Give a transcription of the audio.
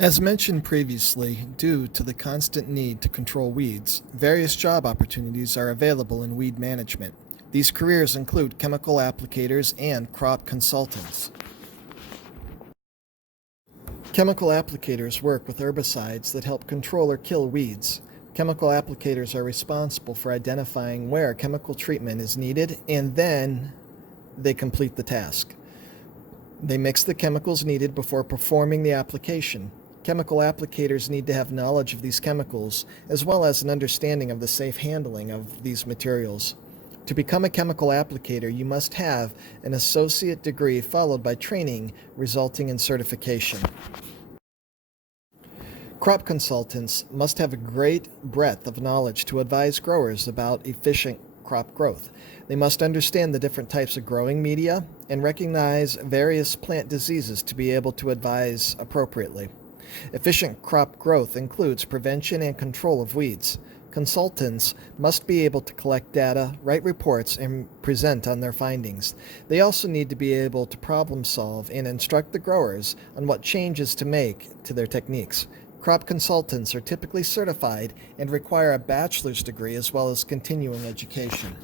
As mentioned previously, due to the constant need to control weeds, various job opportunities are available in weed management. These careers include chemical applicators and crop consultants. Chemical applicators work with herbicides that help control or kill weeds. Chemical applicators are responsible for identifying where chemical treatment is needed, and then they complete the task. They mix the chemicals needed before performing the application. Chemical applicators need to have knowledge of these chemicals, as well as an understanding of the safe handling of these materials. To become a chemical applicator, you must have an associate degree followed by training, resulting in certification. Crop consultants must have a great breadth of knowledge to advise growers about efficient crop growth. They must understand the different types of growing media and recognize various plant diseases to be able to advise appropriately. Efficient crop growth includes prevention and control of weeds. Consultants must be able to collect data, write reports, and present on their findings. They also need to be able to problem solve and instruct the growers on what changes to make to their techniques. Crop consultants are typically certified and require a bachelor's degree as well as continuing education.